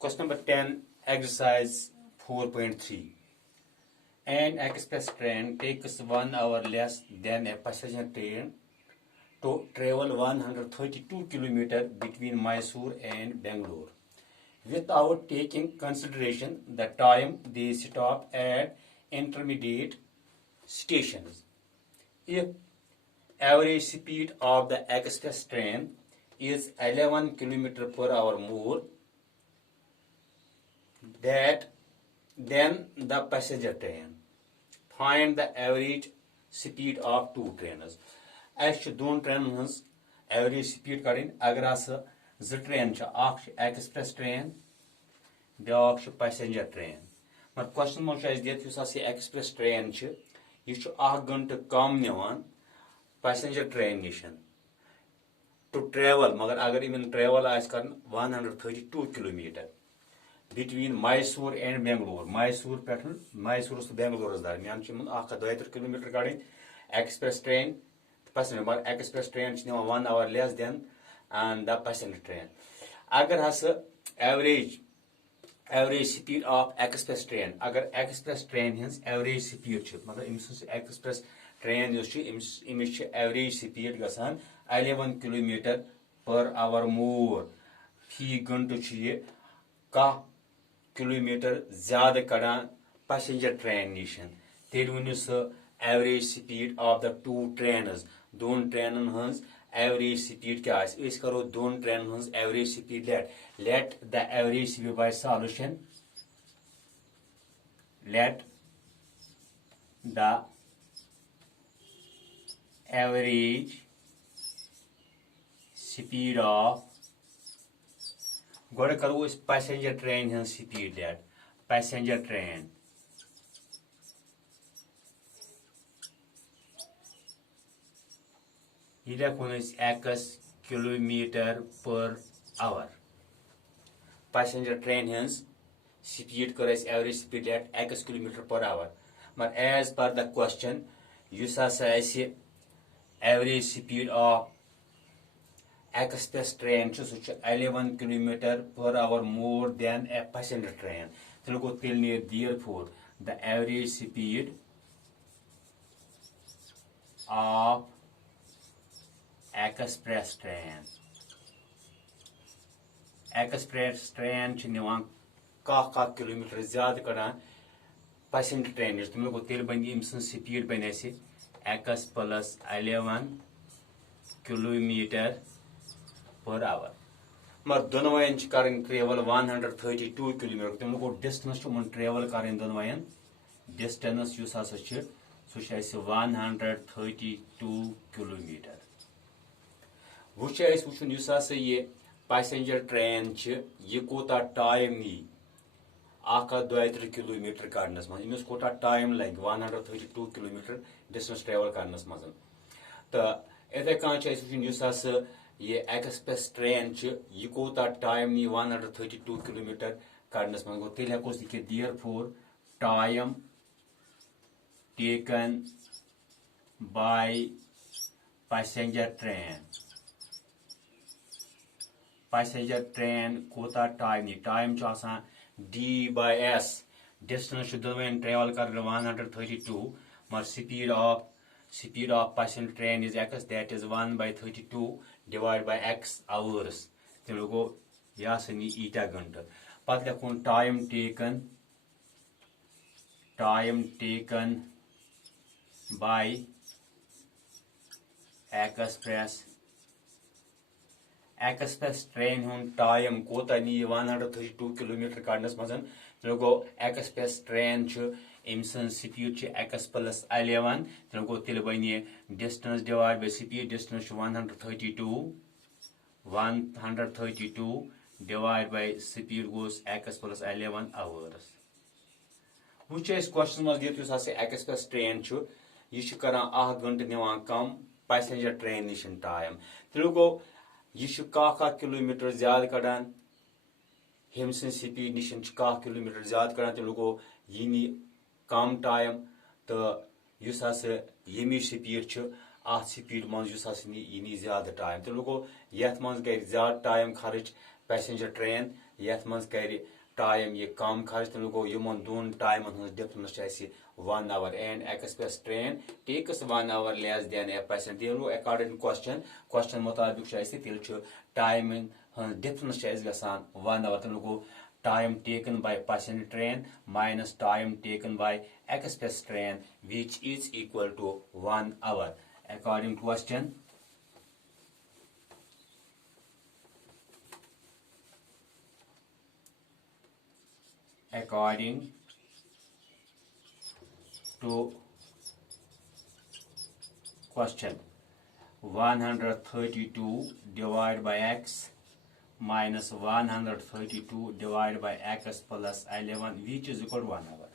Question number 10, exercise 4.3. An express train takes 1 hour less than a passenger train to travel 132 kilometers between Mysore and Bangalore, without taking consideration the time they stop at intermediate stations. If average speed of the express train is 11 km per hour more than the passenger train. Find the average speed of two trains. Ash दोन train हंस average speed करें अगर अस ज train express train back passenger train मगर question मज दित express train यह 1 घंटे कम निवान पैसेंजर ट्रेन निश टू ट्रेवल मगर अगर इन ट्रेवल कर 132 kilometre between Mysore and Bangalore Mysore पे मैसूर तो बेंगलोर दरमियान 1-2 किलोमीटर कड़ी एक्सप्रेस ट्रेन पैसेंजर मगर express train 1 hour less than the passenger train अगर हस average speed of express train अगर एक्सप्रेस ट्रेन हज एवरेज स्पीड मतलब अमिस एक्सप्रेस ट्रेन अमिस एवरेज स्पीड गसान 11 किलोमीटर पर आवर मोर फी घंटे कह किलोमीटर ज्यादा कड़ान पैसेंजर ट्रेन निश तेल वन average speed of the two trains दोन ट्रेनन हज एवरेज स्पीड क्या करो दोन ट्रेनन हज average speed let the average speed by solution let the average speed of गोड़ करो पैसेंजर ट्रेन हज स्पीड लेट पैसेंजर ट्रेन यह x kilometre per hour passenger train हज स्पीड कर average speed let x kilometre per hour मगर as per the question average speed of express train सह 11 kilometre per hour more than a passenger train तेल गो तेल therefore the average speed of express train निवान कह kilometre ज्यादा कड़ान passenger train तुम गो तेल बन अम स्पीड बन x + 11 किलोमीटर पर आवर मगर दोनवन कर ट्रेवल 132 किलोमीटर तुम गो डिस्टेंस ट्रेवल कर दोनवन डिस्टेंस सह 132 किलोमीटर वो ये पैसेंजर ट्रेन यह कोता टाइम नी 1-2 किलोमीटर कड़नस मज अमिस कोता टाइम लगे 132 किलोमीटर डिस्टेंस ट्रेवल करनस मज तो इथे कन ये एक्सप्रेस ट्रेन यह कोता टाइम नी 132 किलोमीटर कड़नस मज गो तेल हेको लिखित therefore time taken by passenger train कोता टाइम नी टाइम d/s डिस्टेंस दोनों ट्रेवल कर 132 मगर speed of passenger train is x that is 1/32 divided by x hours तेल गो यह नी ईटा घंटे पत लिखुन time taken by express train हुन टाइम कोता नी 132 किलोमीटर कड़नस मज तेल गो एक्सप्रेस ट्रेन अम स्पीड x + 11 तेल गो तेल बन distance divide by speed distance 132 divide by speed गोस x + 11 आवर्स वो क्वेश्चन मज दित एक्सप्रेस ट्रेन यह कर 1 घंटे निवान कम पैसेंजर ट्रेन निश टाइम तेल गो यह कह किलोमीटर ज्यादा कड़ान हम स्पीड निश कह किलोमीटर ज्यादा कड़ान तेल गो यह नी कम टाइम तो यमी स्पीड अत स्पीड मज नी ज्यादा टाइम तेल गो ये मज कर ज्यादा टाइम खर्च पैसेंजर ट्रेन यथ मज कर टाइम ये कम खर्च तो गो यमन दोन टाइमन हज difference 1 hour and express train takes 1 hour less than a passenger according to question मुताबिक तेल टाइम डिफरेंस गसान 1 hour तो गो time taken by passenger train minus time taken by express train which is equal to 1 hour according to question. According to question, 132 divided by x minus 132 divided by x plus 11 which is equal to 1 hour.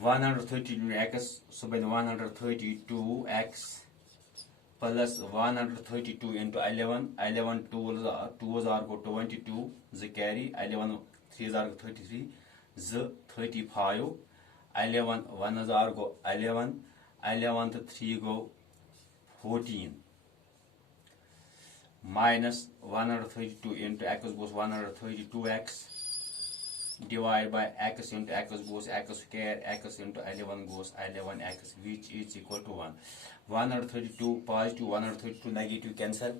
132 x so by 132x plus 132 into 11 2s are go 22 z carry 11 3s are 33 z 35 11 1s are go 11 11 to 3 go 14 minus 132 into x goes 132x divided by x into x goes x square x into 11 goes 11x which is equal to 1. 132 positive 132 negative cancel.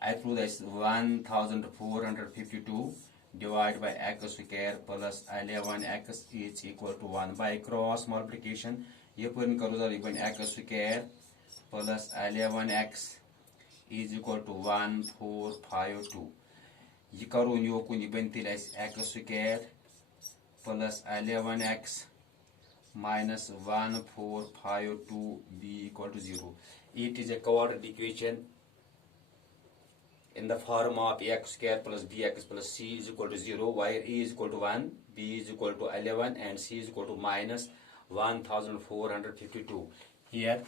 I prove this 1452 divided by x square plus 11x is equal to 1 by cross multiplication. ये पूर्ण करो जरा even x square plus 11x is equal to 1452. ये करो यो कुछ बनती है x square plus 11x minus 1452 be equal to 0. It is a quadratic equation in the form of x square plus bx plus c is equal to 0, where a is equal to 1, b is equal to 11 and c is equal to minus 1452. Here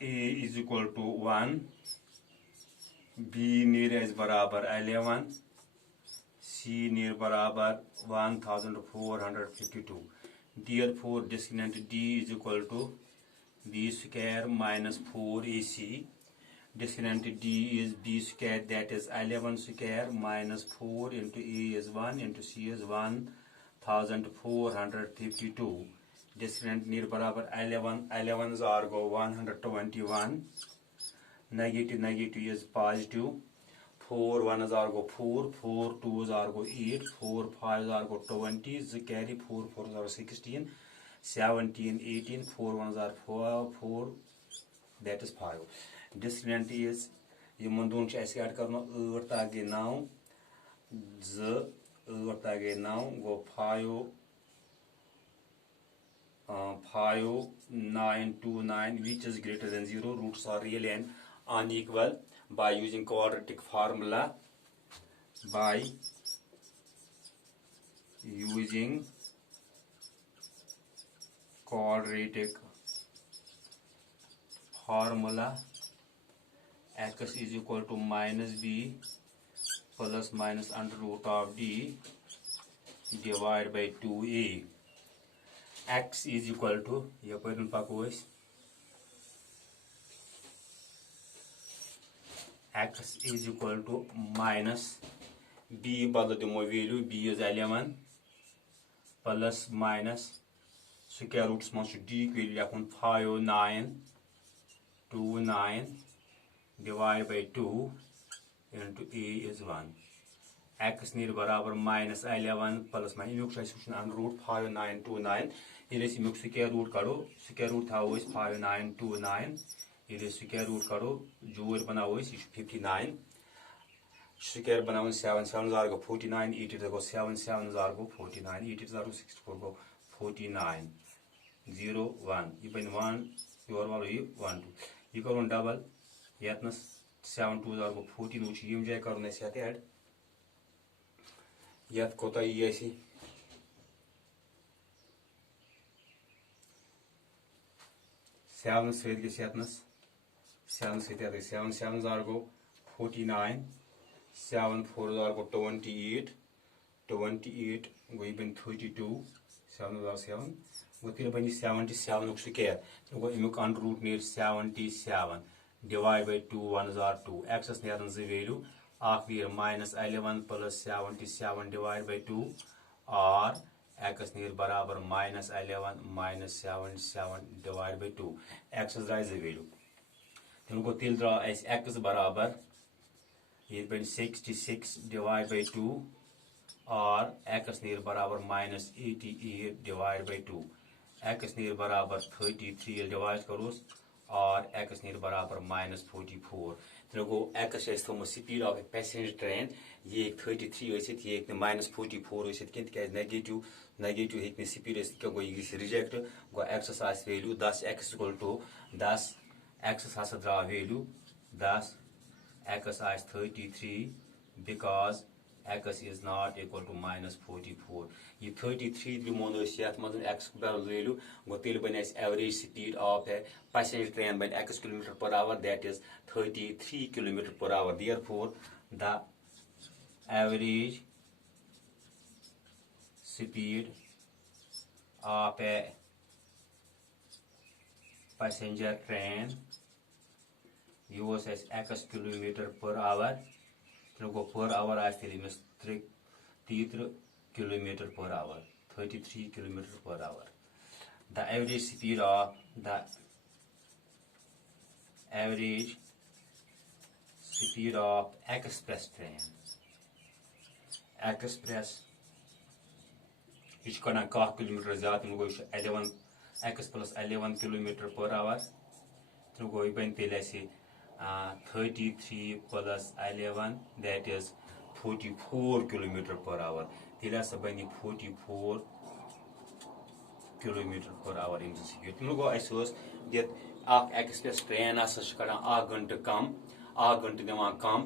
a is equal to 1, b near is barabar 11, c near barabar 1452. Therefore discriminant d is equal to b square minus 4ac. Discriminant d is b square, that is 11 square minus 4 into a is 1 into c is 1452. Discriminant near barabar 11, 11s are go 121. Negative negative is positive. 4 1s are go 4, 4 2s are go 8, 4 5s are go 20, z carry 4 4s are 16, 17 18, 4 1s are 4, that is 5. Discriminant is Yemen दोन add करना 8 तागे 9 z 8 Tage 9 go 5 9 2 9 which is greater than 0. Roots are real and unequal. By using quadratic formula, x is equal to minus b plus minus under root of d divided by 2a. X is equal to x is equal to minus b बदल दिमो value b is 11 plus minus square roots मज d value लिखुन 5 9 2 9 divided by 2 into a is 1. X near बराबर minus 11 plus minus इमुक under root 5 9 2 9 ये इमुक square root करो square root था 5 9 2 9 ये square root करो जोर बनाओ 59 square बनाओ 7 7 जार को 49 8 को 7 7 जार को 49 8 जार को 64 को 49 0 1 ये बन 1 योर वालो ये 1 2 ये करो डबल यतनस 7 2 जार को 14 उच यम जाय करो ने साथ ऐड यत कोता ये ऐसी 7 सहित के यतनस 7 सहित 7 7 जार को 49 7 4 जार को 28 28 गई बन 32 7 जार 7 गो तेल बन 77 स्क्वायर गो अमुक अंडर रूट नीर 77 डिवाइड बाय 2 1 are 2 x नेरन जो वैल्यू नीर -11 + 77 डिवाइड बाय 2 और x नीर बराबर -11 - 77 डिवाइड बाय 2 x द्राय जो वैल्यू तेल गो तेल द्रा x बराबर ये बन 66 डिवाइड बाय 2 और x नीर बराबर -88 डिवाइड बाय 2 x नीर बराबर 33 डिवाइड करोस और x नीर बराबर -44 तो गो x थोम speed of a passenger train ये 33 ये -44 क्या नेगेटिव नेगेटिव स्पीड क्या गो ये रिजेक्ट गो x वैल्यू 10 x = 10 x द्रा value 10 x 33 because x is not equal to -44 ये 33 दिमोन मज x वैल्यू गो तेल बन average speed of a passenger train बन x km/h that is 33 km/h therefore the average speed of a passenger train uses x km/h तो per hour आज तेल 33 km/h 33 km/h the average speed of the average speed of express train express ये करना 1 kilometre ज्यादा गो 11 x + 11 km/h तो गो बन तेल 33 + 11 that is 44 km/h तेल बन 44 km/h इन स्पीड तुम गो दित एक्सप्रेस ट्रेन कर 1 घंटे कम 1 घंटे दिवान कम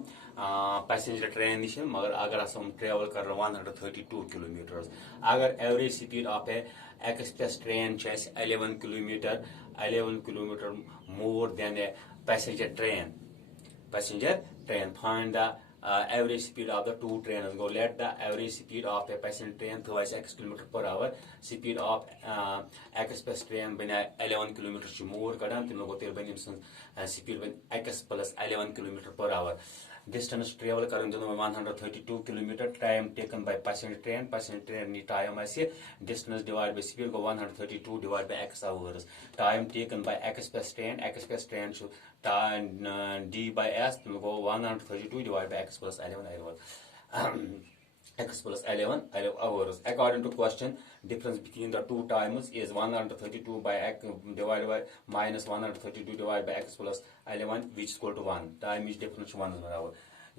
पैसेंजर ट्रेन नश मगर अगर हम ट्रेवल कर 132 किलोमीटर अगर average speed of a express train 11 kilometre more than A passenger train find the average speed of the two trains go let the average speed of a passenger train to x km/h speed of express train bana 11 km more kadan tim go tel banim speed ban x + 11 km/h distance travel karan 132 km time taken by passenger train ni time ase distance divided by speed go 132 divided by x hours time taken by express train should time d by s to go 132 divided by x + 11 x + 11 hours according to question difference between the two times is 132 by x divided by -132 divided by x + 11 which is equal to 1 time is difference 1 hour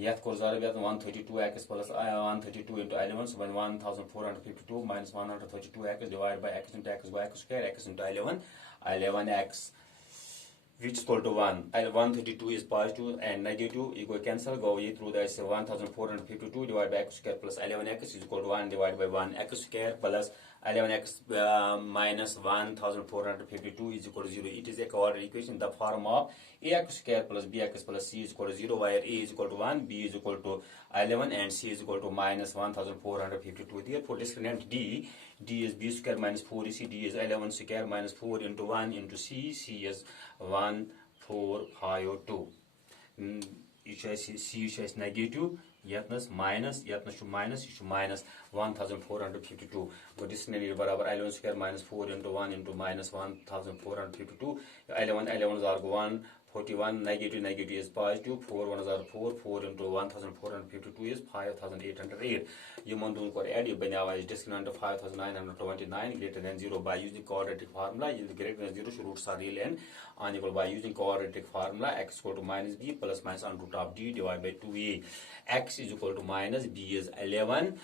yet cause 132 x + 132 into 11 so 1452 - 132 x divided by x into x by x square x into 11x which is equal to 1. 132 is positive and negative. You go cancel, go through this 1452 divided by x square plus 11x is equal to 1 divided by 1 x square plus 11x minus 1452 is equal to 0. It is a quadratic equation in the form of ax square plus bx plus c is equal to 0, where a is equal to 1, b is equal to 11 and c is equal to minus 1452. Therefore, discriminant d is b square minus 4ac, d is 11 square minus 4 into 1 into c is 1452. C is negative, yetness minus, minus 1452. But this is barabar 11 square minus 4 into 1 into minus 1452. 11 are 1. 41 negative is positive, 4 1s are 4, 4 into 1452 is 5808. You want to add your Benava is discriminant of 5929 greater than 0 by using quadratic formula. Greater than 0 roots are real and unequal by using quadratic formula. X equal to minus b plus minus under root of d divided by 2a. X is equal to minus b is 11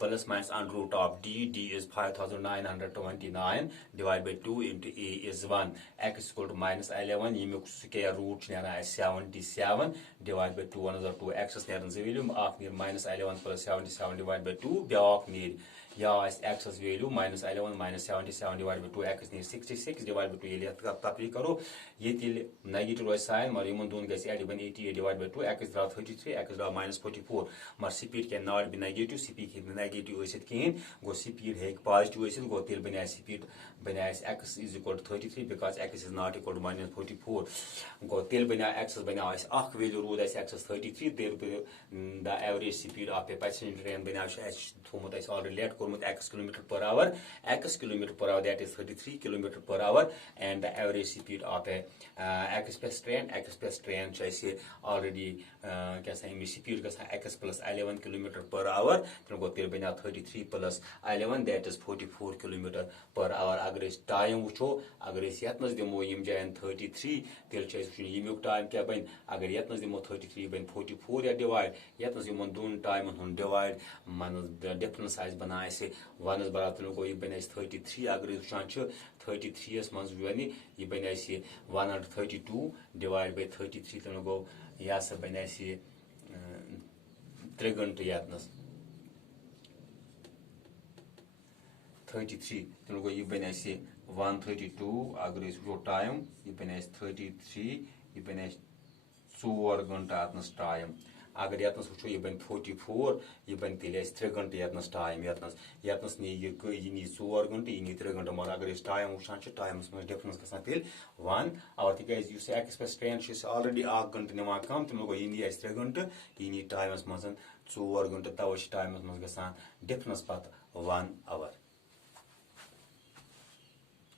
plus minus under root of d is 5929 divided by 2 into a is 1. X is equal to minus 11 you square root 77 divided by 2 1 2 x is near 0 near minus 11 plus 77 divided by 2 block near या x value -11 -77 divide by 2 x knee 66 divide by 2 ये तकलीफ करो ये negative रोज sign मगर इन दोन गई add बन 88 divide by 2 x द्राव 33 x द्राव -44 मगर स्पीड क्या नाट भी नेगेटिव स्पीड हे नेगेटिव कहें गो स्पीड हे पॉजिटिव गो तेल बन स्पीड बन x is equal to 33 because x is not equal to -44 गो तेल बन एक्स बन वैल्यू रूद x 33 the average speed of a passenger train बन थोमुत ऑलरेडी लेट कोर्मुत x kilometre per hour that is 33 kilometre per hour and the average speed of a express train already क्या speed ग x + 11 kilometre per hour तेल गो तेल बन 33 + 11 that is 44 kilometre per our अगर टाइम वो अगर ये दिमो यम जायन 33 तेल यमुक टाइम क्या बन अगर ये दिमो 33 बन 44 या डिवाइड ये दोन टाइम हूं डिवाइड मन डिफरेंस आज बना वन बराबर गो यह बन 33 अगर वुचान 33 मज वन यह बन 132 डिवाइड बाय 33 तेल गो यह हसा बन 3 घंटे ये 33 तेल गो यह बन 132 अगर वो टाइम यह बन 33 यह बन 4 घंटा अतनस टाइम अगर ये वो यह बन 44 यह बन तेल 3 घंटे ये टाइम ये नी नी 4 घंटे यह नी 3 घंटे मगर अगर टाइम वुचान टाइमस मज डिफरेंस गसान तेल 1 और तिज एक्सप्रेस ट्रेन ऑलरेडी 1 घंटे निवान कम तम गो यह नी 3 घंटे यह नी टाइमस मज 4 घंटे तवे टाइमस मज गसान डिफरेंस पत 1 आवर।